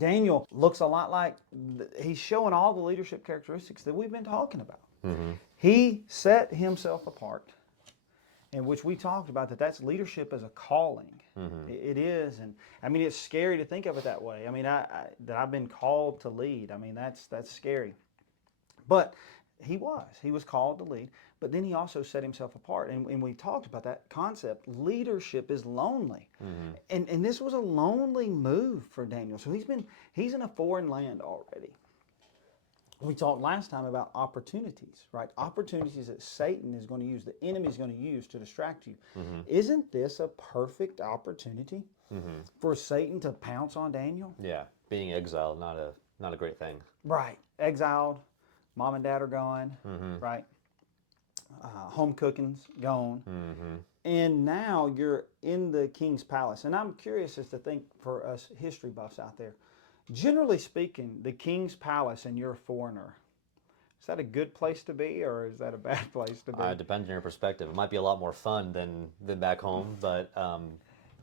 Daniel looks a lot like, he's showing all the leadership characteristics that we've been talking about. He set himself apart, in which we talked about that's leadership as a calling. It is, and I mean, it's scary to think of it that way. I mean, that I've been called to lead. I mean, that's scary. But he was called to lead, but then he also set himself apart. And we talked about that concept. Leadership is lonely. And this was a lonely move for Daniel. So he's in a foreign land already. We talked last time about opportunities, right? Opportunities that Satan is going to use, the enemy is going to use to distract you. Isn't this a perfect opportunity for Satan to pounce on Daniel? Yeah, being exiled, not a great thing. Right, exiled, mom and dad are gone, right? Home cooking's gone. And now you're in the king's palace. And I'm curious as to think for us history buffs out there, generally speaking, the king's palace and you're a foreigner, is that a good place to be or is that a bad place to be? It depends on your perspective. It might be a lot more fun than back home, but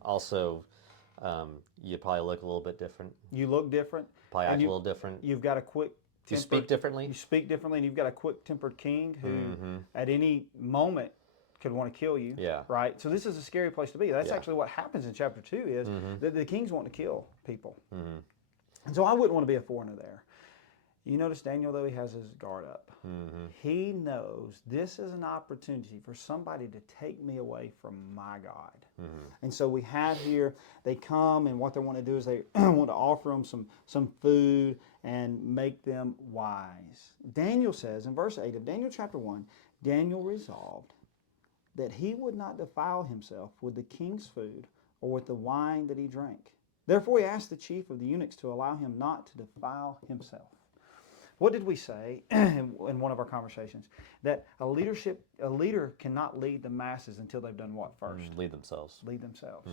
also you probably look a little bit different. You look different. Probably act a little different. You've got a quick temper. You speak differently. You speak differently, and you've got a quick-tempered king who at any moment could want to kill you. Yeah. Right? So this is a scary place to be. That's actually what happens in chapter 2 is that the kings want to kill people. And so I wouldn't want to be a foreigner there. You notice Daniel, though, he has his guard up. He knows this is an opportunity for somebody to take me away from my God. And so we have here, they come, and what they want to do is they want to offer them some food and make them wise. Daniel says in verse 8 of Daniel chapter 1, Daniel resolved that he would not defile himself with the king's food or with the wine that he drank. Therefore he asked the chief of the eunuchs to allow him not to defile himself. What did we say in one of our conversations? That a leader cannot lead the masses until they've done what first? Lead themselves. Lead themselves.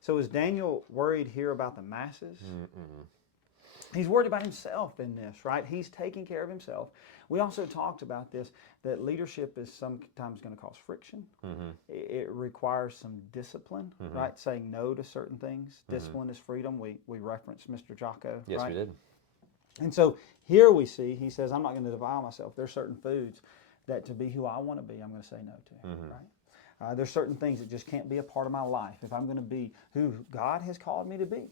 So is Daniel worried here about the masses? He's worried about himself in this, right? He's taking care of himself. We also talked about this, that leadership is sometimes going to cause friction. It requires some discipline, right? Saying no to certain things. Discipline is freedom. We referenced Mr. Jocko, Yes, right? we did. And so here we see, he says, I'm not going to defile myself. There's certain foods that to be who I want to be, I'm going to say no to, right? There's certain things that just can't be a part of my life if I'm going to be who God has called me to be.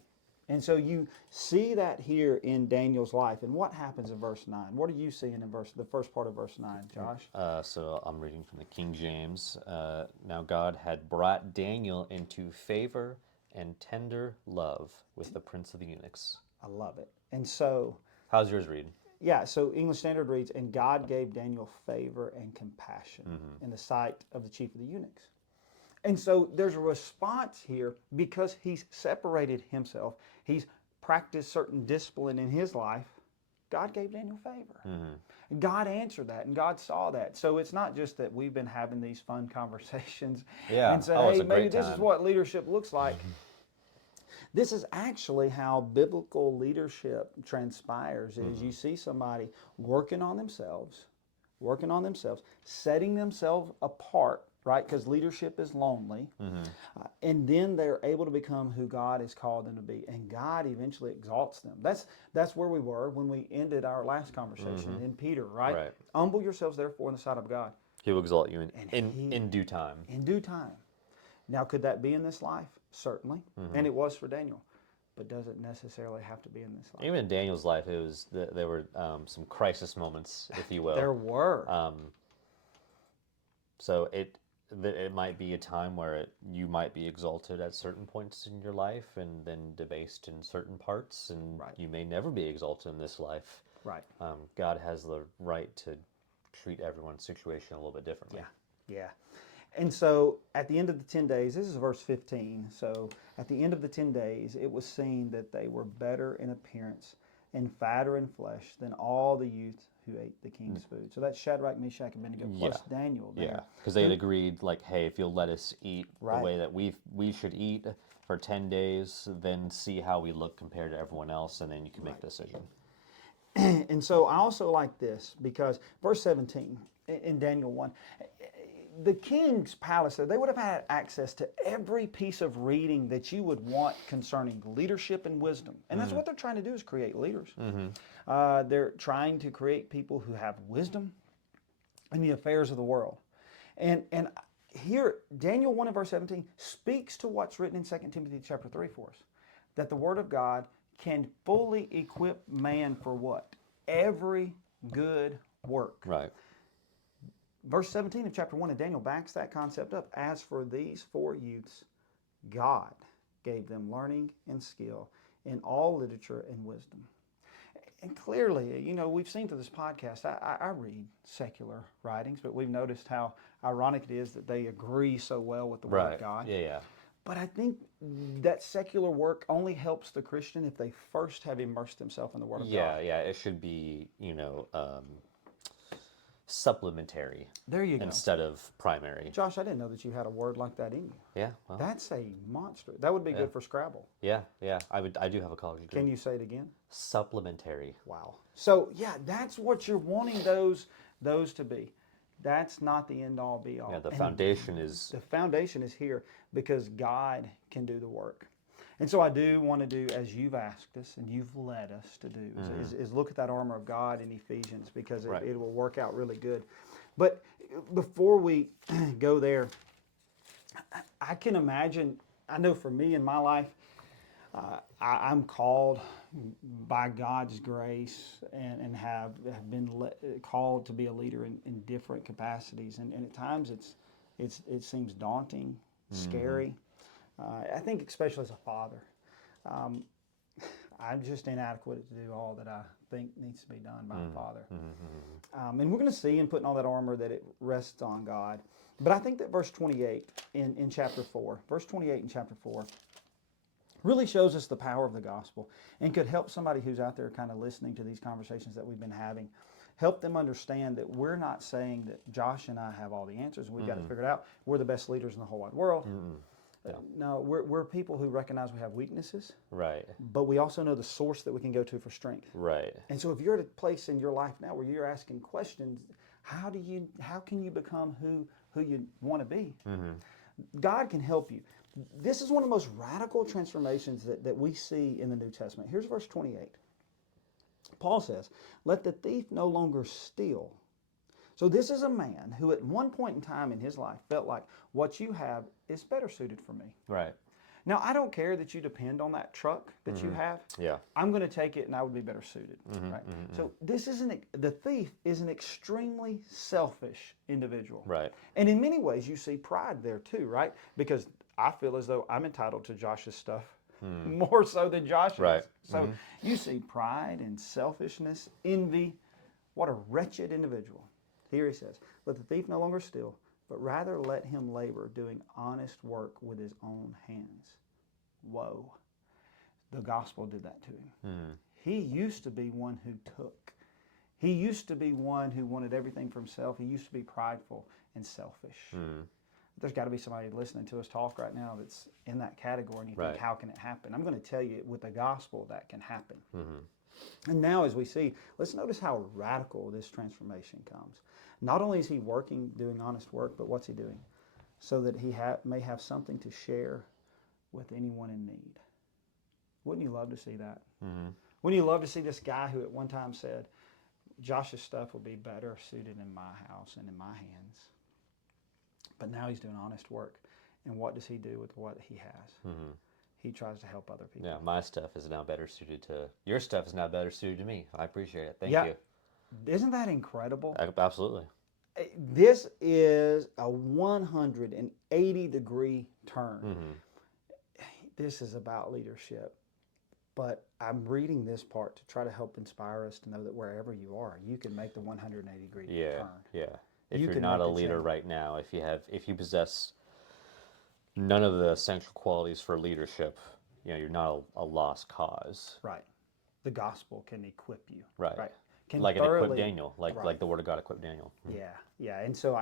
And so you see that here in Daniel's life. And what happens in verse 9? What are you seeing in the first part of verse 9, Josh? So I'm reading from the King James. Now God had brought Daniel into favor and tender love with the prince of the eunuchs. I love it. And so... How's yours read? Yeah, so English Standard reads, and God gave Daniel favor and compassion in the sight of the chief of the eunuchs. And so there's a response here because he's separated himself. He's practiced certain discipline in his life. God gave Daniel favor. God answered that, and God saw that. So it's not just that we've been having these fun conversations and said, hey, maybe this is what leadership looks like. This is actually how biblical leadership transpires, is you see somebody working on themselves, setting themselves apart, right? Because leadership is lonely. And then they're able to become who God has called them to be. And God eventually exalts them. That's where we were when we ended our last conversation in Peter, right? Humble yourselves, therefore, in the sight of God. He will exalt you in due time. In due time. Now, could that be in this life? Certainly. And it was for Daniel. But does it necessarily have to be in this life? Even in Daniel's life, there were some crisis moments, if you will. There were. So it might be a time where you might be exalted at certain points in your life and then debased in certain parts, and you may never be exalted in this life. Right. God has the right to treat everyone's situation a little bit differently. Yeah. And so at the end of the 10 days, this is verse 15, so at the end of the 10 days, it was seen that they were better in appearance and fatter in flesh than all the youth who ate the king's food. So that's Shadrach, Meshach, and Abednego plus Daniel there. Yeah, because they had agreed, like, hey, if you'll let us eat the way that we should eat for 10 days, then see how we look compared to everyone else, and then you can make a decision. And so I also like this because verse 17 in Daniel 1, the king's palace, they would have had access to every piece of reading that you would want concerning leadership and wisdom. And that's what they're trying to do, is create leaders. They're trying to create people who have wisdom in the affairs of the world. And here, Daniel 1 and verse 17 speaks to what's written in 2 Timothy chapter 3 for us, that the Word of God can fully equip man for what? Every good work. Right. Verse 17 of chapter 1 of Daniel backs that concept up. As for these 4 youths, God gave them learning and skill in all literature and wisdom. And clearly, you know, we've seen through this podcast, I read secular writings, but we've noticed how ironic it is that they agree so well with the Word of God. Yeah. But I think that secular work only helps the Christian if they first have immersed themselves in the Word of God. Yeah. It should be, supplementary. There you go. Instead of primary. Josh, I didn't know that you had a word like that in you. Yeah. Well, That's a monster. That would be good for Scrabble. yeah. I do have a college degree. Can you say it again? Supplementary. Wow. So yeah, that's what you're wanting those to be. That's not the end all be all. Yeah, the foundation is here because God can do the work. And so I do want to do as you've asked us and you've led us to do, is look at that armor of God in Ephesians, because it will work out really good. But before we go there, I can imagine, I know for me in my life, I'm called by God's grace and have been called to be a leader in different capacities. And at times it seems daunting, scary. I think especially as a father, I'm just inadequate to do all that I think needs to be done by a father. And we're going to see in putting all that armor that it rests on God. But I think that verse 28 in chapter 4, really shows us the power of the gospel and could help somebody who's out there kind of listening to these conversations that we've been having, help them understand that we're not saying that Josh and I have all the answers and we've got to figure it out. We're the best leaders in the whole wide world. Yeah. No, we're people who recognize we have weaknesses. Right. But we also know the source that we can go to for strength. Right. And so if you're at a place in your life now where you're asking questions, how can you become who you want to be? God can help you. This is one of the most radical transformations that we see in the New Testament. Here's verse 28. Paul says, "Let the thief no longer steal." So this is a man who at one point in time in his life felt like what you have is better suited for me. Right. Now, I don't care that you depend on that truck that you have. Yeah. I'm going to take it and I would be better suited. Right. So the thief is an extremely selfish individual. Right. And in many ways you see pride there too, right? Because I feel as though I'm entitled to Josh's stuff more so than Josh is. Right. So you see pride and selfishness, envy. What a wretched individual. Here he says, "Let the thief no longer steal, but rather let him labor, doing honest work with his own hands." Whoa. The gospel did that to him. He used to be one who took. He used to be one who wanted everything for himself. He used to be prideful and selfish. There's got to be somebody listening to us talk right now that's in that category, and you think, how can it happen? I'm going to tell you, with the gospel, that can happen. And now as we see, let's notice how radical this transformation comes. Not only is he working, doing honest work, but what's he doing? So that he may have something to share with anyone in need. Wouldn't you love to see that? Wouldn't you love to see this guy who at one time said, Josh's stuff will be better suited in my house and in my hands. But now he's doing honest work. And what does he do with what he has? He tries to help other people. Yeah, my stuff is now better suited to, your stuff is now better suited to me. I appreciate it. Thank you. Isn't that incredible? Absolutely. This is a 180-degree turn. This is about leadership. But I'm reading this part to try to help inspire us to know that wherever you are, you can make the 180-degree turn. Yeah. If you're not a leader right now, if you possess none of the essential qualities for leadership, you're not a lost cause. Right. The gospel can equip you. Right. Can like it equipped Daniel, like the Word of God equipped Daniel. Yeah. And so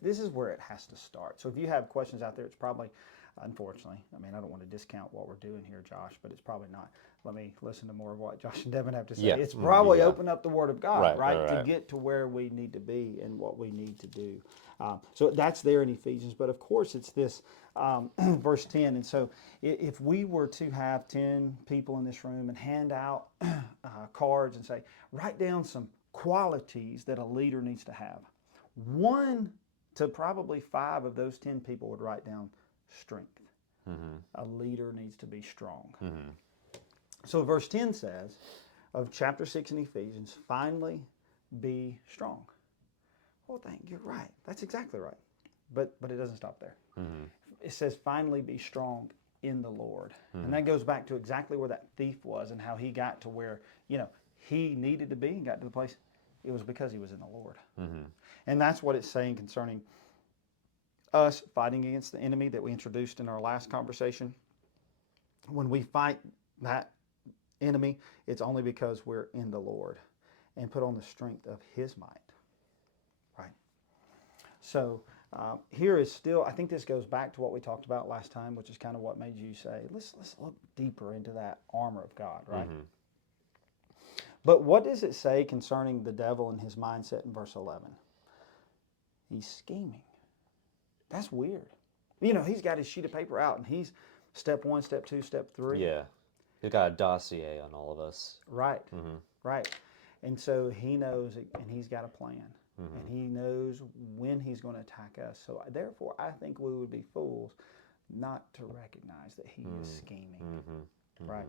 this is where it has to start. So if you have questions out there, it's probably, unfortunately, I mean, I don't want to discount what we're doing here, Josh, but it's probably not let me listen to more of what Josh and Devin have to say. Yeah. It's probably Yeah. open up the Word of God, right? To Right. get to where we need to be and what we need to do. So that's there in Ephesians. But of course, it's this verse 10. And so if we were to have 10 people in this room and hand out cards and say, write down some qualities that a leader needs to have, 1 to probably 5 of those 10 people would write down strength. A leader needs to be strong. So verse 10 says of chapter 6 in Ephesians, finally be strong. Well, you're right. That's exactly right. But it doesn't stop there. It says finally be strong in the Lord. And that goes back to exactly where that thief was and how he got to where, he needed to be and got to the place. It was because he was in the Lord. And that's what it's saying concerning us fighting against the enemy that we introduced in our last conversation. When we fight that enemy, it's only because we're in the Lord and put on the strength of His might. Right? So here is still, I think this goes back to what we talked about last time, which is kind of what made you say, let's look deeper into that armor of God, right? But what does it say concerning the devil and his mindset in verse 11? He's scheming. That's weird. He's got his sheet of paper out and he's step 1, step 2, step 3. Yeah. He's got a dossier on all of us. Right. Right. And so he knows it, and he's got a plan. And he knows when he's going to attack us. So therefore, I think we would be fools not to recognize that he is scheming. Right.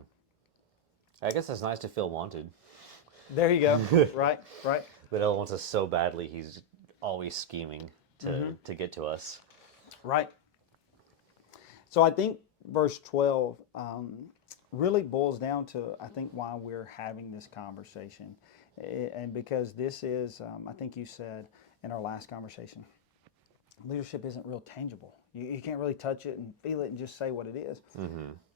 I guess it's nice to feel wanted. There you go. Right. The devil wants us so badly, he's always scheming to get to us. Right. So I think verse 12 really boils down to, I think, why we're having this conversation. And because this is, I think you said in our last conversation, leadership isn't real tangible. You can't really touch it and feel it and just say what it is.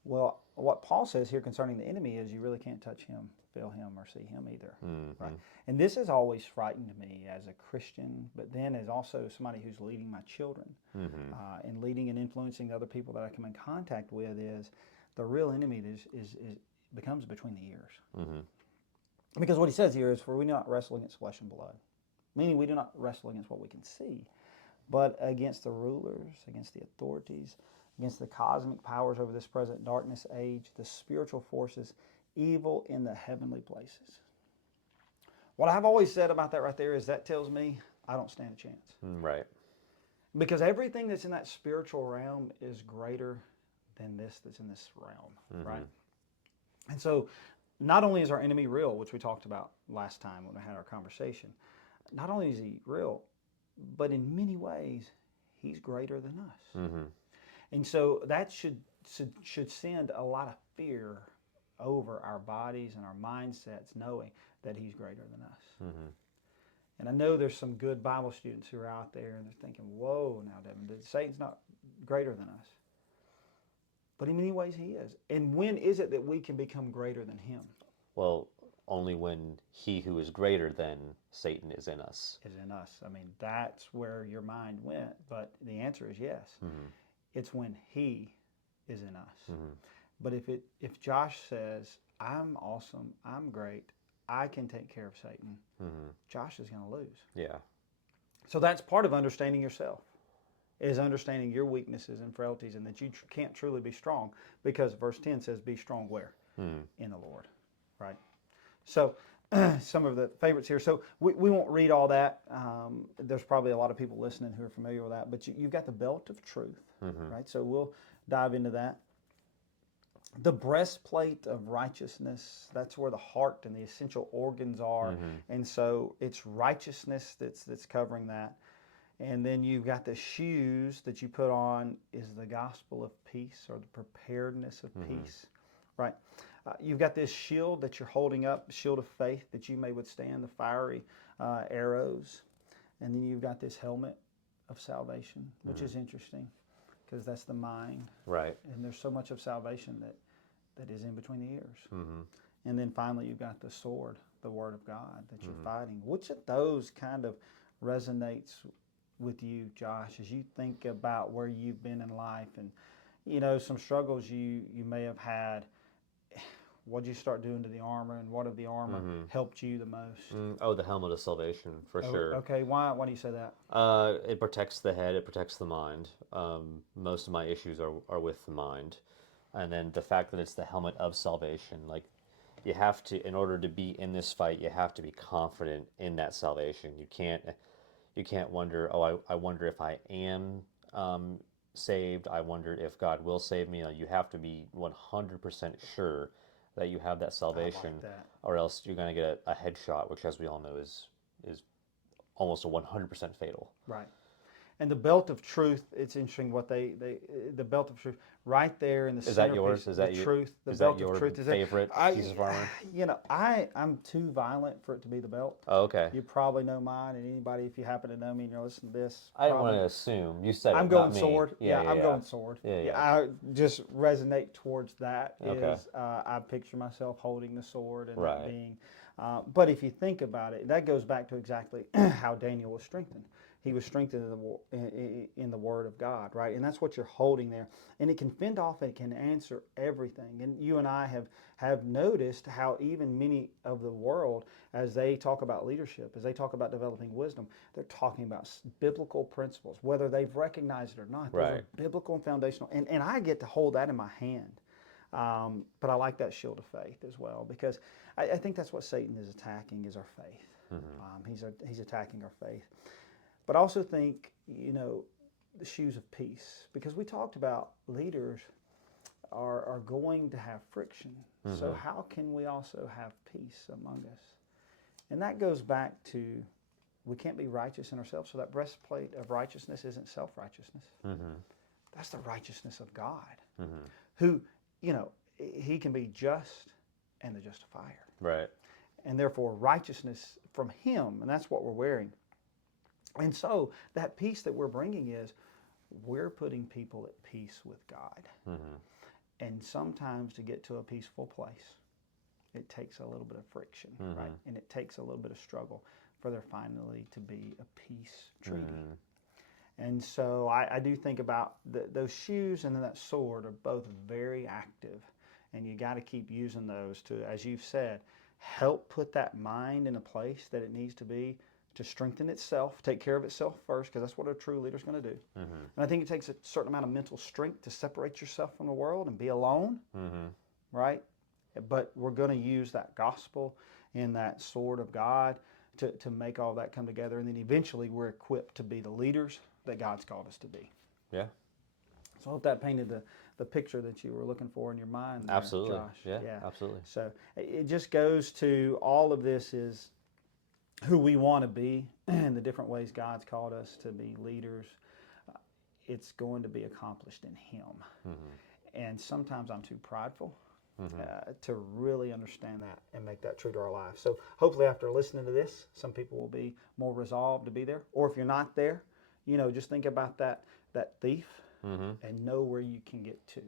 Well, what Paul says here concerning the enemy is you really can't touch him, feel him, or see him either. Right? And this has always frightened me as a Christian, but then as also somebody who's leading my children and leading and influencing other people that I come in contact with is the real enemy is becomes between the ears. Because what he says here is, for we do not wrestle against flesh and blood, meaning we do not wrestle against what we can see, but against the rulers, against the authorities, against the cosmic powers over this present darkness age, the spiritual forces, evil in the heavenly places. What I've always said about that right there is that tells me I don't stand a chance. Right. Because everything that's in that spiritual realm is greater than this that's in this realm, right? And so not only is our enemy real, which we talked about last time when we had our conversation, not only is he real, but in many ways, he's greater than us. And so that should send a lot of fear over our bodies and our mindsets, knowing that he's greater than us. And I know there's some good Bible students who are out there and they're thinking, whoa, now, Devin, Satan's not greater than us. But in many ways he is. And when is it that we can become greater than him? Well, only when he who is greater than Satan is in us. Is in us. I mean, that's where your mind went. But the answer is yes. It's when he is in us. But if Josh says, I'm awesome, I'm great, I can take care of Satan, Josh is going to lose. Yeah. So that's part of understanding yourself, is understanding your weaknesses and frailties, and that you can't truly be strong, because verse 10 says, be strong where? In the Lord, right? So some of the favorites here. So we won't read all that. There's probably a lot of people listening who are familiar with that, but you've got the belt of truth, right? So we'll dive into that. The breastplate of righteousness, that's where the heart and the essential organs are. And so it's righteousness that's covering that. And then you've got the shoes that you put on is the gospel of peace, or the preparedness of peace, right? You've got this shield that you're holding up, the shield of faith, that you may withstand the fiery arrows. And then you've got this helmet of salvation, which is interesting, because that's the mind. Right. And there's so much of salvation that is in between the ears. And then finally, you've got the sword, the Word of God, that you're fighting. Which of those kind of resonates with you, Josh, as you think about where you've been in life and, some struggles you may have had? What'd you start doing to the armor, and what of the armor helped you the most? Oh, the helmet of salvation, for sure. Okay, why do you say that? It protects the head, it protects the mind. Most of my issues are with the mind. And then the fact that it's the helmet of salvation, like, you have to, in order to be in this fight, you have to be confident in that salvation. You can't wonder, oh, I wonder if I am saved. I wonder if God will save me. You have to be 100% sure that you have that salvation, that. or else you're going to get a headshot, which, as we all know, is almost a 100% fatal. Right. And the belt of truth, it's interesting what the belt of truth right there in the Is center. that yours? Is that the truth? The is belt that your of truth is favorite piece of armor? I'm too violent for it to be the belt. Oh, okay. You probably know mine, and anybody, if you happen to know me and you're listening to this, I didn't want to assume. You said I'm it, going not me. sword. I'm going sword. Yeah. I just resonate towards that. Okay. I picture myself holding the sword and Right. that being. But if you think about it, that goes back to exactly how Daniel was strengthened. He was strengthened in the Word of God, right? And that's what you're holding there. And it can fend off, it can answer everything. And you and I have noticed how even many of the world, as they talk about leadership, as they talk about developing wisdom, they're talking about biblical principles, whether they've recognized it or not. Those are biblical and foundational. And I get to hold that in my hand. But I like that shield of faith as well, because I think that's what Satan is attacking, is our faith. He's attacking our faith. But I also think, the shoes of peace, because we talked about leaders are going to have friction. So how can we also have peace among us? And that goes back to, we can't be righteous in ourselves. So that breastplate of righteousness isn't self-righteousness. That's the righteousness of God, who, he can be just and the justifier. Right. And therefore righteousness from him, and that's what we're wearing. And so that peace that we're bringing is, we're putting people at peace with God. And sometimes to get to a peaceful place, it takes a little bit of friction, right? And it takes a little bit of struggle for there finally to be a peace treaty. And so I do think about those shoes and then that sword are both very active. And you got to keep using those to, as you've said, help put that mind in a place that it needs to be, to strengthen itself, take care of itself first, because that's what a true leader is going to do. And I think it takes a certain amount of mental strength to separate yourself from the world and be alone, right? But we're going to use that gospel and that sword of God to make all that come together. And then eventually we're equipped to be the leaders that God's called us to be. Yeah. So I hope that painted the picture that you were looking for in your mind there, Absolutely. Josh. Yeah, absolutely. So it just goes to, all of this is who we want to be and the different ways God's called us to be leaders. It's going to be accomplished in Him. And sometimes I'm too prideful to really understand that and make that true to our life. So hopefully after listening to this, some people will be more resolved to be there. Or if you're not there, just think about that thief and know where you can get to.